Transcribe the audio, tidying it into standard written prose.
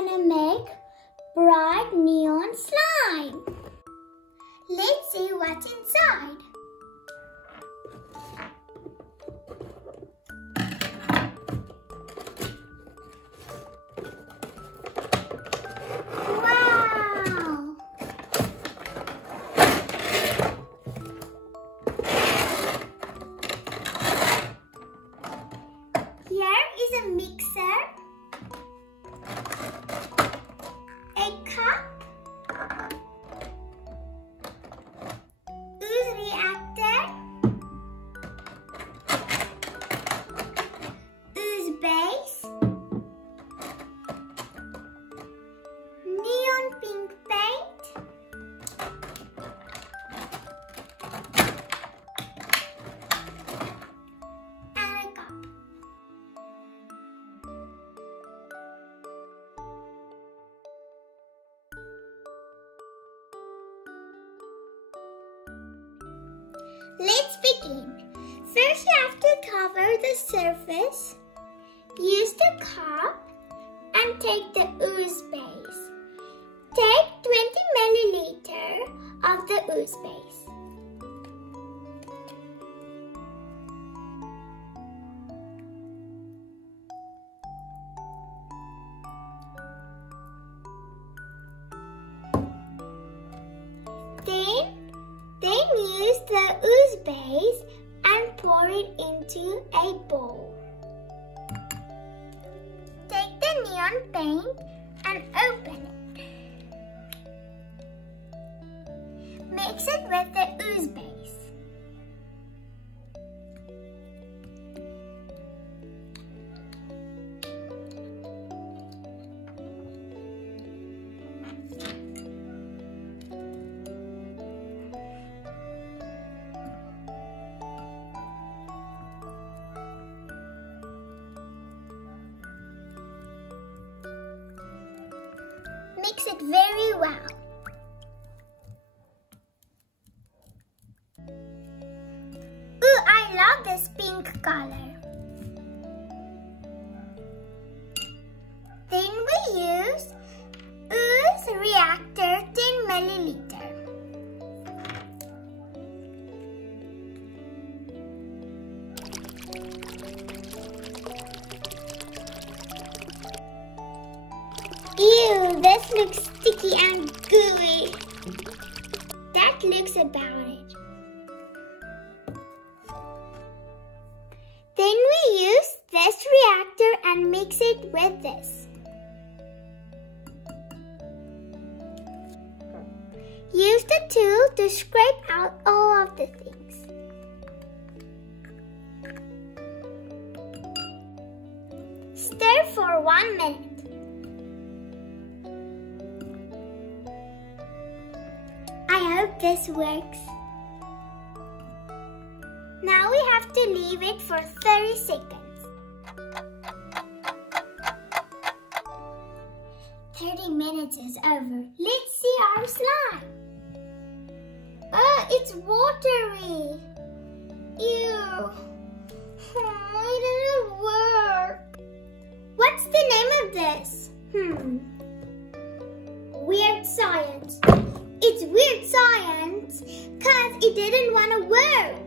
gonna make bright neon slime. Let's see what's inside. Wow! Here is a mixer, a cup, ooze reactor, ooze base, neon pink paint, and a cup. Let's begin. First, you have to cover the surface. Use the cup and take the ooze base. Take 20 milliliter of the ooze base. Then use the ooze base and pour it into a bowl. Take the neon paint and open it. Mix it with the ooze base. Mix it very well. Ooh, I love this pink color. Then we use ooze reactor 10 milliliter. Ew, this looks sticky and gooey. That looks about it. Then we use this reactor and mix it with this. Use the tool to scrape out all of the things. Stir for 1 minute. I hope this works. Now we have to leave it for 30 seconds. 30 minutes is over. Let's see our slime. Oh, it's watery. Ew. Oh, it doesn't work. What's the name of this? Weird science. It's weird science because it didn't want to work.